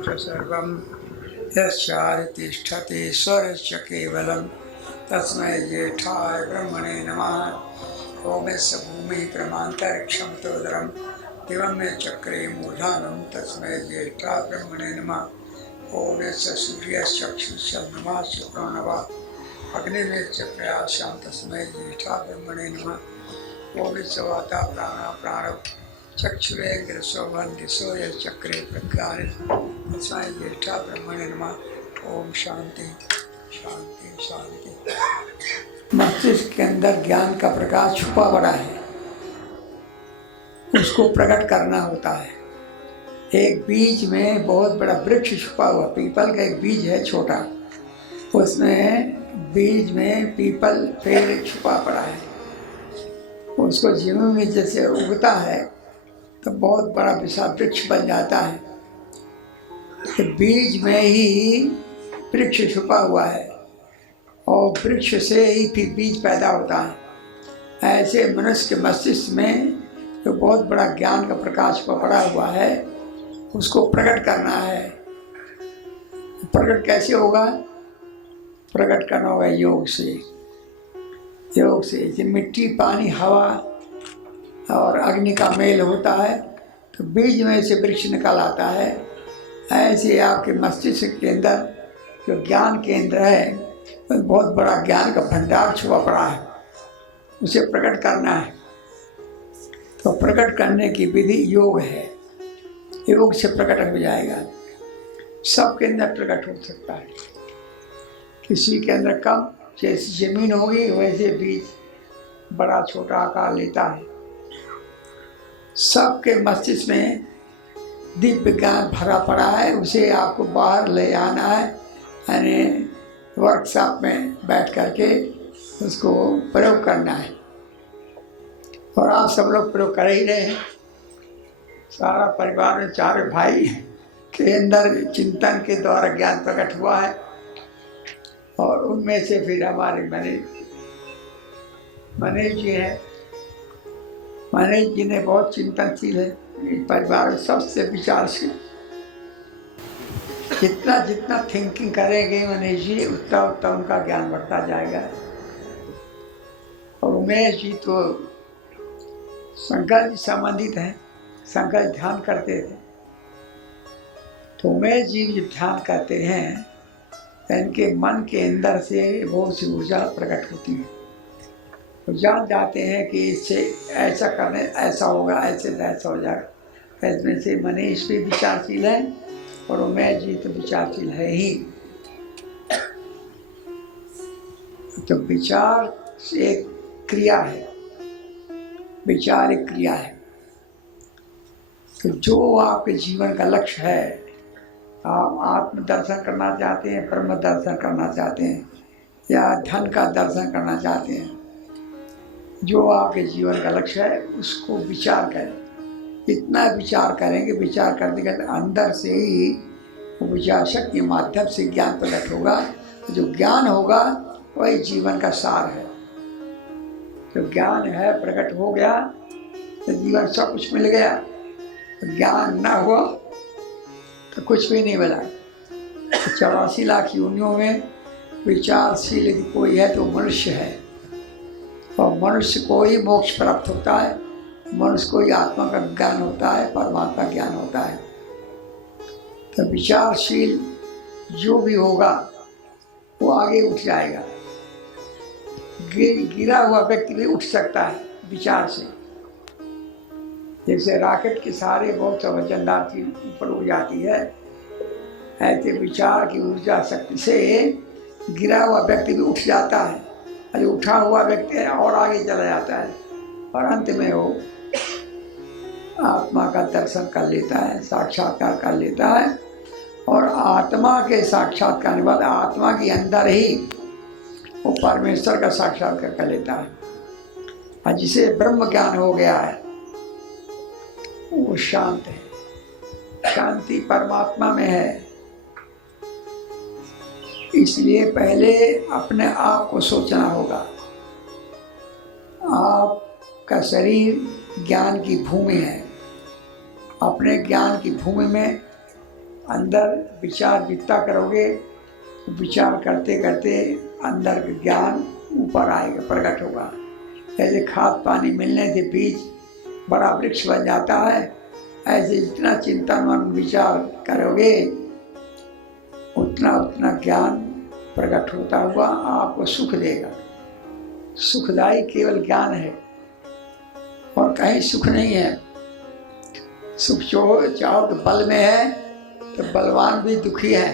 सर्वं यश्चारितिष्ठति स्वरश्च केवलं तस्मै ज्येष्ठाय ब्रह्मणे नमः। ओमेस्य भूमिः क्रमान्तरिक्षं तोदरं दिवं मे चक्रे मूर्धानं तस्मै ज्येष्ठाय ब्रह्मणे नमः। ओमेस्य सूर्यश्चक्षुश्चन्द्रमाश्च प्रणवः अग्निमेश्च प्रयासां तस्मै ज्येष्ठाय ब्रह्मणे नमः। ओमेस्य वाता प्राणः प्राणः चक्षुरेन्द्रशोभन दिशो चक्रे प्रज्ञान तस्मै ज्येष्ठाय ब्रह्मणे नमः। ओम शांति शांति शांति। मस्तिष्क के अंदर ज्ञान का प्रकाश छुपा पड़ा है, उसको प्रकट करना होता है। एक बीज में बहुत बड़ा वृक्ष छुपा हुआ, पीपल का एक बीज है छोटा, उसमें बीज में पीपल पेड़ छुपा पड़ा है। उसको जमीन में जैसे उगता है तो बहुत बड़ा विशाल वृक्ष बन जाता है। तो बीज में ही वृक्ष छुपा हुआ है और वृक्ष से ही फिर बीज पैदा होता है। ऐसे मनुष्य के मस्तिष्क में जो बहुत बड़ा ज्ञान का प्रकाश पड़ा हुआ है, उसको प्रकट करना है। प्रकट कैसे होगा? प्रकट करना होगा योग से। योग से जब मिट्टी, पानी, हवा और अग्नि का मेल होता है तो बीज में से वृक्ष निकल आता है। ऐसे आपके मस्तिष्क के अंदर जो ज्ञान केंद्र है, तो बहुत बड़ा ज्ञान का भंडार छुपा पड़ा है, उसे प्रकट करना है। तो प्रकट करने की विधि योग है। योग से प्रकट हो जाएगा। सबके अंदर प्रकट हो सकता है, किसी के अंदर कम, जैसी जमीन होगी वैसे बीज बड़ा छोटा आकार लेता है। सबके मस्तिष्क में दिव्य ज्ञान भरा पड़ा है, उसे आपको बाहर ले आना है, यानी वर्कशॉप में बैठ करके उसको प्रयोग करना है। और आप सब लोग प्रयोग कर ही रहे हैं। सारा परिवार में चारों भाई के अंदर चिंतन के द्वारा ज्ञान प्रकट हुआ है। और उनमें से फिर हमारे मनीष जी हैं। मनीष जी ने बहुत चिंतनशील है, परिवार सबसे विचारशील। जितना जितना थिंकिंग करेंगे मनीष जी, उतना उतना उनका ज्ञान बढ़ता जाएगा। और उमेश जी तो शंकर जी संबंधित हैं, शंकर ध्यान करते थे। तो उमेश जी जब ध्यान करते हैं तो इनके मन के अंदर से बहुत सी ऊर्जा प्रकट होती है। तो जान जाते हैं कि इससे ऐसा करने ऐसा होगा, ऐसे ऐसा हो जाएगा। इसमें से मनीष भी विचारशील है और उमेश जी तो विचारशील है ही। तो विचार एक क्रिया है, विचार एक क्रिया है। तो जो आपके जीवन का लक्ष्य है, आप आत्म दर्शन करना चाहते हैं, ब्रह्म दर्शन करना चाहते हैं, या धन का दर्शन करना चाहते हैं, जो आपके जीवन का लक्ष्य है उसको विचार करें। इतना विचार करेंगे, विचार करने के अंदर से ही वो विचार शक्ति के माध्यम से ज्ञान प्रकट होगा। जो ज्ञान होगा वही जीवन का सार है। जो ज्ञान है प्रकट हो गया तो जीवन सब कुछ मिल गया। तो ज्ञान ना हुआ तो कुछ भी नहीं मिला। 84 लाख योनियों में विचारशील यदि कोई है तो मनुष्य है। और मनुष्य को ही मोक्ष प्राप्त होता है, मनुष्य को ही आत्मा का ज्ञान होता है, परमात्मा ज्ञान होता है। तो विचारशील जो भी होगा वो आगे उठ जाएगा। गिरा हुआ व्यक्ति भी उठ सकता है विचार से। जैसे रॉकेट के सहारे बहुत वजनदार चीज ऊपर उड़ जाती है, ऐसे विचार की ऊर्जा शक्ति से गिरा हुआ व्यक्ति भी उठ जाता है। और उठा हुआ व्यक्ति और आगे चला जाता है और अंत में वो आत्मा का दर्शन कर लेता है, साक्षात्कार कर लेता है। और आत्मा के साक्षात्कार के बाद आत्मा के अंदर ही वो परमेश्वर का साक्षात्कार कर लेता है। और जिसे ब्रह्म ज्ञान हो गया है वो शांत है। शांति परमात्मा में है। इसलिए पहले अपने आप को सोचना होगा। आपका शरीर ज्ञान की भूमि है। अपने ज्ञान की भूमि में अंदर विचार जितना करोगे, विचार करते करते अंदर का ज्ञान ऊपर आएगा, प्रकट होगा। जैसे खाद पानी मिलने से बीज बड़ा वृक्ष बन जाता है, ऐसे जितना चिंतन मन विचार करोगे उतना उतना ज्ञान प्रकट होता हुआ आपको सुख देगा। सुखदायी केवल ज्ञान है और कहीं सुख नहीं है। सुख जो चाहो तो बल में है, तो बलवान भी दुखी है,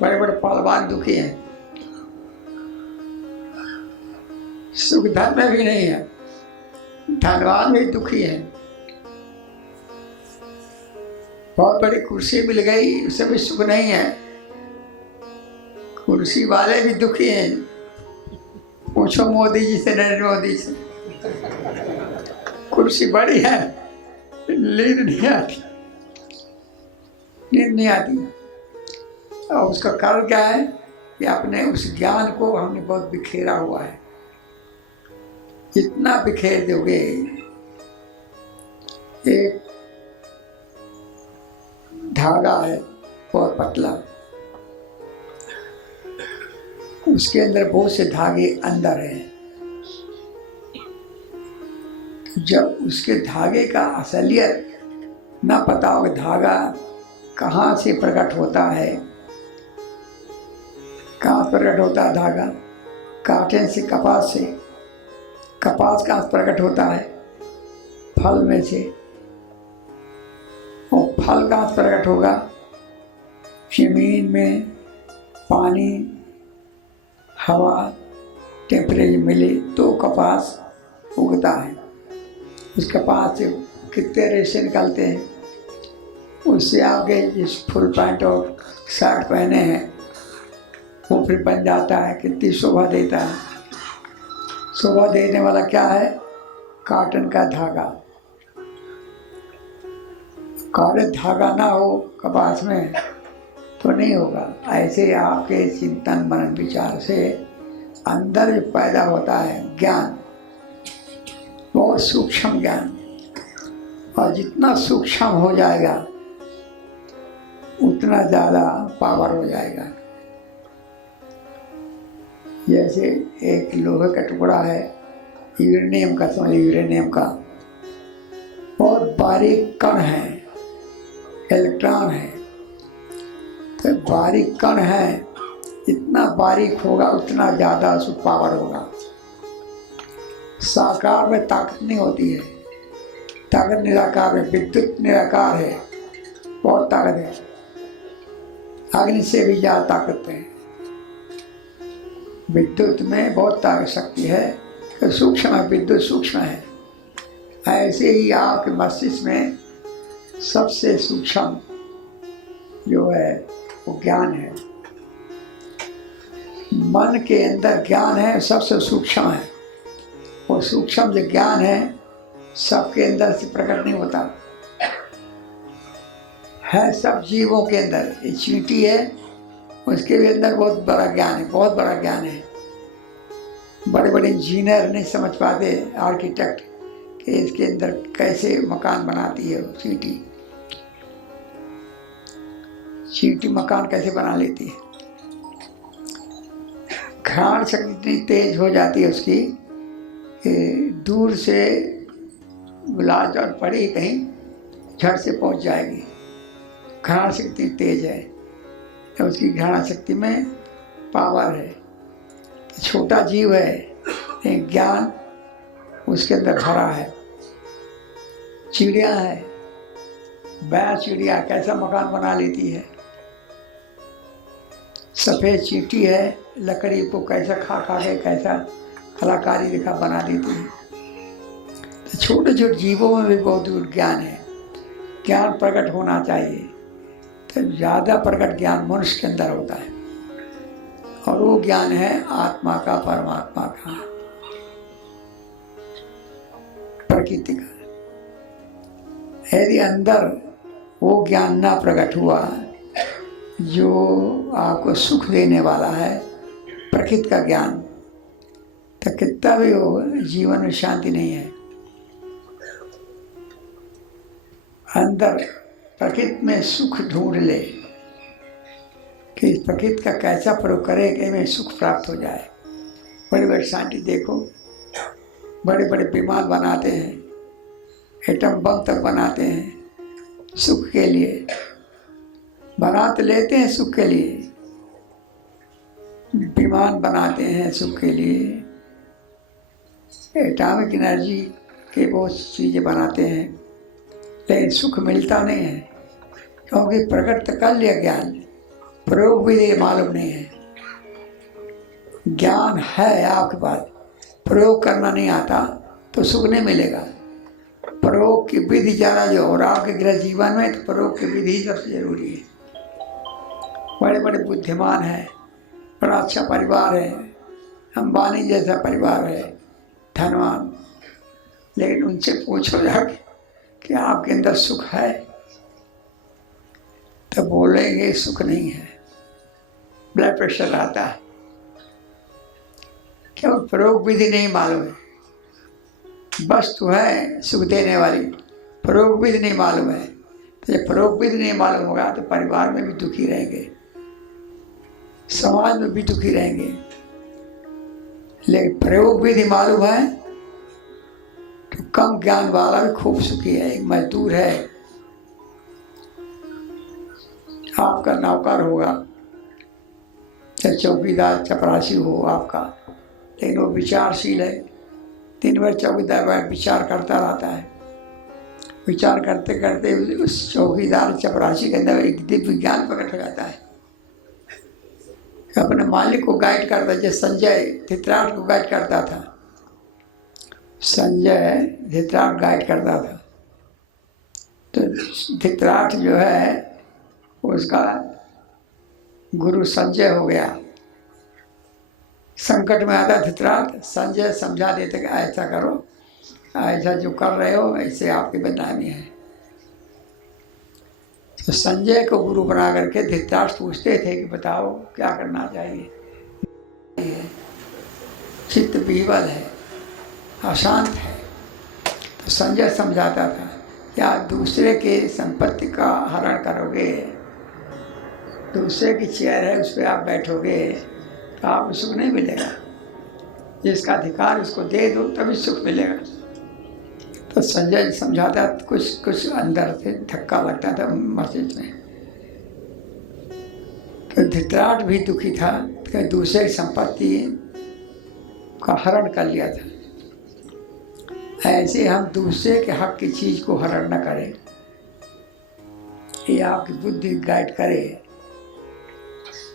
बड़े बड़े पहलवान दुखी हैं। सुख धन में भी नहीं है, धनवान भी दुखी है। बहुत बड़ी कुर्सी मिल गई, उससे भी सुख नहीं है, कुर्सी वाले भी दुखी हैं। पूछो मोदी जी से, नरेंद्र मोदी से, कुर्सी बड़ी है, नींद नहीं आती, नींद नहीं आती। और उसका कारण क्या है कि अपने उस ज्ञान को हमने बहुत बिखेरा हुआ है। इतना बिखेर दोगे, एक धागा है बहुत पतला, उसके अंदर बहुत से धागे अंदर हैं। जब उसके धागे का असलियत ना पता हो, धागा कहाँ से प्रकट होता है, कहाँ प्रकट होता है धागा, काटन से, कपास से। कपास कहाँ प्रकट होता है, फल में से। और फल कहाँ प्रकट होगा, जमीन में पानी हवा टेम्परेचर मिले तो कपास उगता है। उस कपास से कितने रेशे निकलते हैं, उससे आगे जिस फुल पैंट और शर्ट पहने हैं वो फिर बन जाता है, कितनी शोभा देता है। शोभा देने वाला क्या है, कॉटन का धागा। कॉटन धागा ना हो कपास में तो नहीं होगा। ऐसे आपके चिंतन मनन विचार से अंदर जो पैदा होता है ज्ञान, बहुत सूक्ष्म ज्ञान, और जितना सूक्ष्म हो जाएगा उतना ज़्यादा पावर हो जाएगा। जैसे एक लोहे का टुकड़ा है, यूरेनियम का, समझ यूरेनियम का बहुत बारीक कण है, इलेक्ट्रॉन है। तो बारीक कण है, जितना बारीक होगा उतना ज़्यादा उसको पावर होगा। साकार में ताकत नहीं होती है, ताकत निराकार है। विद्युत निराकार है, बहुत ताकत है, अग्नि से भी ज़्यादा ताकत है। विद्युत में बहुत ताकत शक्ति है, तो सूक्ष्म है, विद्युत सूक्ष्म है। ऐसे ही आपके मस्तिष्क में सबसे सूक्ष्म जो है वो ज्ञान है। मन के अंदर ज्ञान है, सबसे सूक्ष्म है। वो सूक्ष्म जो ज्ञान है सबके अंदर से प्रकट नहीं होता है, सब जीवों के अंदर। ये चींटी है, उसके भी अंदर बहुत बड़ा ज्ञान है, बहुत बड़ा ज्ञान है। बड़े बड़े इंजीनियर नहीं समझ पाते, आर्किटेक्ट, कि इसके अंदर कैसे मकान बनाती है वो चींटी। चींटी मकान कैसे बना लेती है। घ्राण शक्ति इतनी तेज हो जाती है उसकी कि दूर से गुलाब और पड़ी कहीं झट से पहुंच जाएगी। घ्राण शक्ति तेज है, तो उसकी घ्राण शक्ति में पावर है। तो छोटा जीव है, एक ज्ञान उसके अंदर भरा है। चिड़िया है, बैल चिड़िया कैसा मकान बना लेती है। सफ़ेद चींटी है, लकड़ी को कैसा खा खा के कैसा कलाकारी दिखा बना देती है। तो छोटे छोटे जीवों में भी बहुत दूर ज्ञान है। ज्ञान प्रकट होना चाहिए, तो ज़्यादा प्रकट ज्ञान मनुष्य के अंदर होता है, और वो ज्ञान है आत्मा का, परमात्मा का, प्रकृति का। यदि अंदर वो ज्ञान ना प्रकट हुआ जो आपको सुख देने वाला है, प्रकृति का ज्ञान, तो कितना भी हो जीवन में शांति नहीं है। अंदर प्रकृति में सुख ढूंढ ले कि इस प्रकृति का कैसा प्रयोग करे कि हमें सुख प्राप्त हो जाए। बड़े बड़े साइंटिस्ट देखो, बड़े बड़े विमान बनाते हैं, एटम बम तक बनाते हैं सुख के लिए, बना तो लेते हैं सुख के लिए, विमान बनाते हैं सुख के लिए, एटॉमिक एनर्जी के बहुत चीज़ें बनाते हैं, लेकिन सुख मिलता नहीं है क्योंकि प्रकट तो कर लिया ज्ञान, प्रयोग भी मालूम नहीं है। ज्ञान है आपके पास, प्रयोग करना नहीं आता तो सुख नहीं मिलेगा। प्रयोग की विधि ज़्यादा जो और आपके गृह जीवन में तो प्रयोग की विधि सबसे जरूरी है। बड़े बड़े बुद्धिमान हैं, बड़ा अच्छा परिवार है, अंबानी जैसा परिवार है, धनवान, लेकिन उनसे पूछो जाके कि आपके अंदर सुख है तो बोलेंगे सुख नहीं है, ब्लड प्रेशर आता है। क्यों? प्रयोग विधि नहीं मालूम है। वस्तु है सुख देने वाली, प्रयोग विधि नहीं मालूम है। तो जब प्रयोग विधि नहीं मालूम होगा तो परिवार में भी दुखी रहेंगे, समाज में भी दुखी रहेंगे। लेकिन प्रयोग विधि मालूम है तो कम ज्ञान वाला भी खूब सुखी है। एक मजदूर है, आपका नौकर होगा या चौकीदार चपरासी हो आपका, लेकिन वो विचारशील है, दिन भर चौकीदार विचार करता रहता है। विचार करते करते उस चौकीदार चपरासी के अंदर एक दिव्य ज्ञान प्रकट हो जाता है, अपने मालिक को गाइड करता, जैसे संजय धृतराष्ट्र को गाइड करता था। संजय धृतराष्ट्र गाइड करता था, तो धृतराष्ट्र जो है उसका गुरु संजय हो गया। संकट में आता धृतराष्ट्र, संजय समझा देते कि ऐसा करो, ऐसा जो कर रहे हो ऐसे आपकी बदनामी है। तो संजय को गुरु बना करके धृतराष्ट्र पूछते थे कि बताओ क्या करना चाहिए। चित्त विह्वल है, अशांत है। तो संजय समझाता था कि आप दूसरे के संपत्ति का हरण करोगे, दूसरे की चेयर है उस पर आप बैठोगे तो आपको सुख नहीं मिलेगा। जिसका अधिकार उसको दे दो तभी सुख मिलेगा। तो संजय समझाता, कुछ अंदर से धक्का लगता था मस्जिद में। तो धृतराष्ट्र भी दुखी था कि दूसरे की संपत्ति का हरण कर लिया था। ऐसे हम दूसरे के हक की चीज़ को हरण न करें, ये आपकी बुद्धि गाइड करे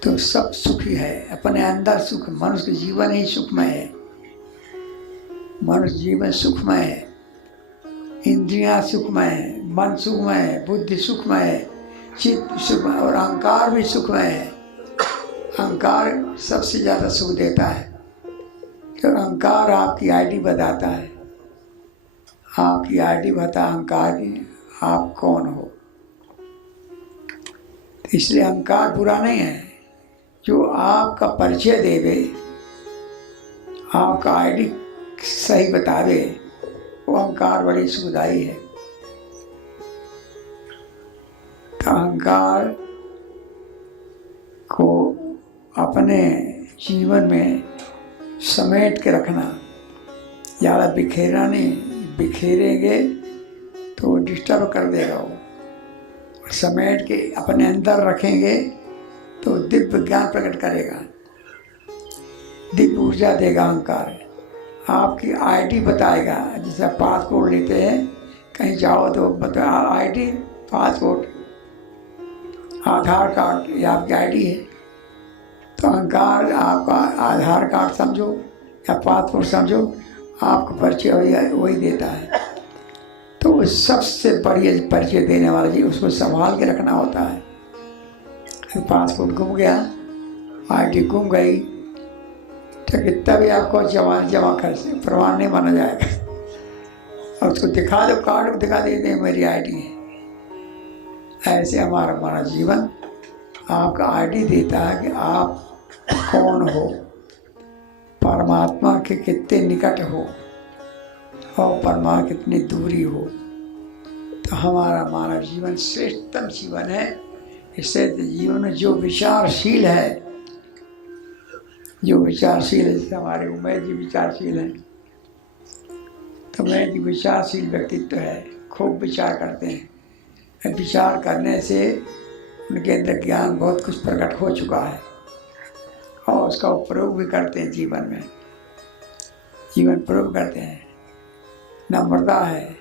तो सब सुखी है। अपने अंदर सुख, मनुष्य जीवन ही सुखमय है, मनुष्य जीवन सुखमय है, इंद्रियां सुखमय है, मन सुखमय है, बुद्धि सुखमय है, चित्त सुखमय और अहंकार भी सुखमय है। अहंकार सबसे ज़्यादा सुख देता है क्योंकि अहंकार आपकी आईडी बताता है, आपकी आईडी बता अहंकार की आप कौन हो। तो इसलिए अहंकार बुरा नहीं है, जो आपका परिचय देवे, आपका आईडी सही बतावे, वो अहंकार बड़ी सुखदायी है। तो अहंकार को अपने जीवन में समेट के रखना, ज़्यादा बिखेरना नहीं, बिखेरेंगे तो डिस्टर्ब कर देगा वो। समेट के अपने अंदर रखेंगे तो दिव्य ज्ञान प्रकट करेगा, दिव्य ऊर्जा देगा। अहंकार आपकी आईडी बताएगा। जैसे पासपोर्ट लेते हैं, कहीं जाओ तो बता आईडी, पासपोर्ट, आधार कार्ड, ये आपकी आईडी है। तो अहंकार आपका आधार कार्ड समझो या पासपोर्ट समझो, आपको परिचय वही देता है। तो सबसे बढ़िया परिचय देने वाला जी, उसको संभाल के रखना होता है। पासपोर्ट गुम गया, आईडी गुम गई तो कितना भी आपको जमा कर प्रमाण नहीं माना जाएगा। और उसको दिखा दो, कार्ड को दिखा देते मेरी आईडी है। ऐसे हमारा जीवन आपका आईडी देता है कि आप कौन हो, परमात्मा के कितने निकट हो और परमात्मा कितनी दूरी हो। तो हमारा मानव जीवन श्रेष्ठतम जीवन है। इससे जीवन में जो विचारशील है, जैसे हमारे उमेश जी विचारशील हैं, तो उमेश जी विचारशील व्यक्तित्व है, खूब विचार करते हैं। विचार करने से उनके अंदर ज्ञान बहुत कुछ प्रकट हो चुका है और उसका प्रयोग भी करते हैं जीवन में, जीवन प्रयोग करते हैं। नम्रता है,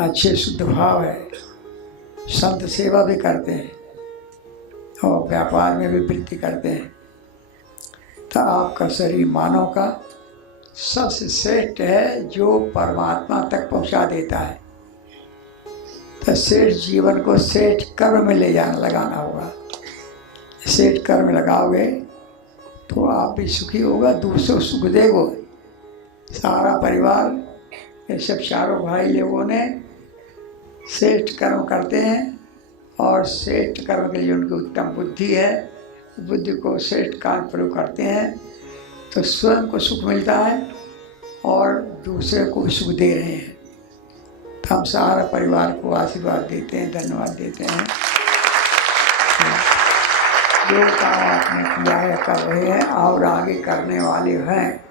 अच्छे शुद्ध भाव है, संत सेवा भी करते हैं और व्यापार में भी वृद्धि करते हैं। तो आपका शरीर मानव का सबसे श्रेष्ठ है जो परमात्मा तक पहुंचा देता है। तो श्रेष्ठ जीवन को श्रेष्ठ कर्म में ले जाना लगाना होगा। श्रेष्ठ कर्म लगाओगे तो आप भी सुखी होगा, दूसरों को सुख देगो। सारा परिवार, ये सब चारों भाई लोगों ने श्रेष्ठ कर्म करते हैं और श्रेष्ठ कर्म के लिए उनकी उत्तम बुद्धि है, बुद्धि को श्रेष्ठ कार्य प्रयोग करते हैं तो स्वयं को सुख मिलता है और दूसरे को भी सुख दे रहे हैं। तो हम सारा परिवार को आशीर्वाद देते हैं, धन्यवाद देते हैं। जो काम आपने किया है, कर रहे हैं और आगे करने वाले हैं,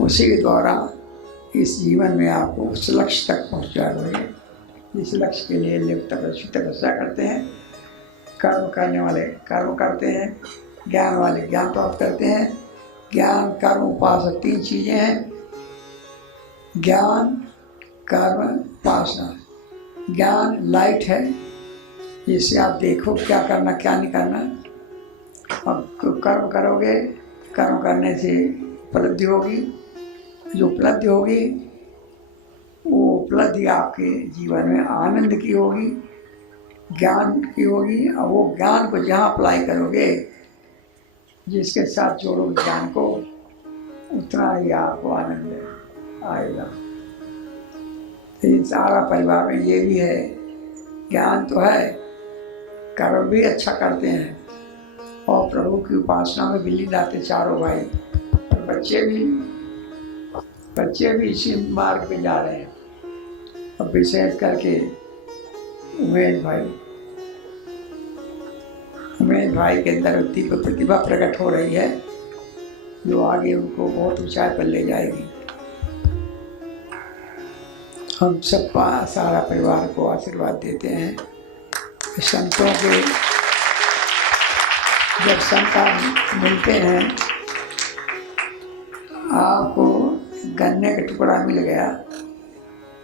उसी के द्वारा इस जीवन में आपको उस लक्ष्य तक पहुँचा रहे हैं जिस लक्ष्य के लिए लोग तपस्या करते हैं। कर्म करने वाले कर्म करते हैं, ज्ञान वाले ज्ञान प्राप्त करते हैं। ज्ञान कर्म उपासना तीन चीज़ें हैं, ज्ञान कर्म उपासना। ज्ञान लाइट है जिससे आप देखो क्या करना क्या नहीं करना। अब कर्म करोगे, कर्म करने से उपलब्धि होगी, जो उपलब्धि होगी वो उपलब्धि आपके जीवन में आनंद की होगी, ज्ञान की होगी। और वो ज्ञान को जहाँ अप्लाई करोगे, जिसके साथ जोड़ोगे ज्ञान को, उतना ही आपको आनंद आएगा। तो सारा परिवार में ये भी है, ज्ञान तो है, कर्म भी अच्छा करते हैं और प्रभु की उपासना में विलीन रहते चारों भाई। और बच्चे भी इसी मार्ग पे जा रहे हैं। और विशेष करके उमेश भाई के अंदर दिव्य प्रतिभा प्रकट हो रही है जो आगे उनको बहुत ऊंचाई पर ले जाएगी। हम सब सारा परिवार को आशीर्वाद देते हैं। संतों के जब संत मिलते हैं, आपको गन्ने का टुकड़ा मिल गया,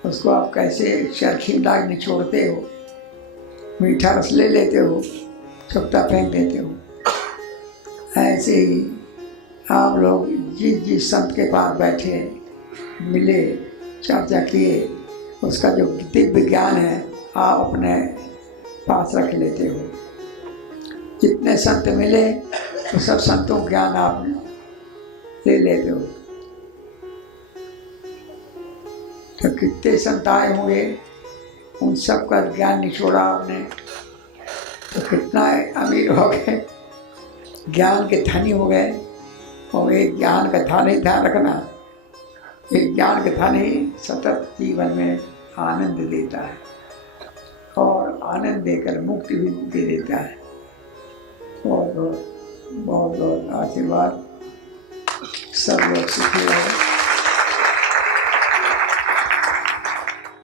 उसको आप कैसे चरखी दाग निचोड़ते हो, मीठा रस ले लेते हो, चुपता फेंक देते हो। ऐसे ही आप लोग जिस संत के पास बैठे, मिले, चर्चा किए, उसका जो दिव्य ज्ञान है आप अपने पास रख लेते हो। जितने संत मिले तो सब संतों का ज्ञान आप ले लेते हो। तो कितने संत आए होंगे, उन सब का ज्ञान निचोड़ा आपने, तो कितना अमीर हो गए, ज्ञान के धनी हो गए। और एक ज्ञान का धनी ध्यान रखना, एक ज्ञान का धनी सतत जीवन में आनंद देता है और आनंद देकर मुक्ति भी दे देता है। बहुत बहुत आशीर्वाद, सब लोग सुखी रहो।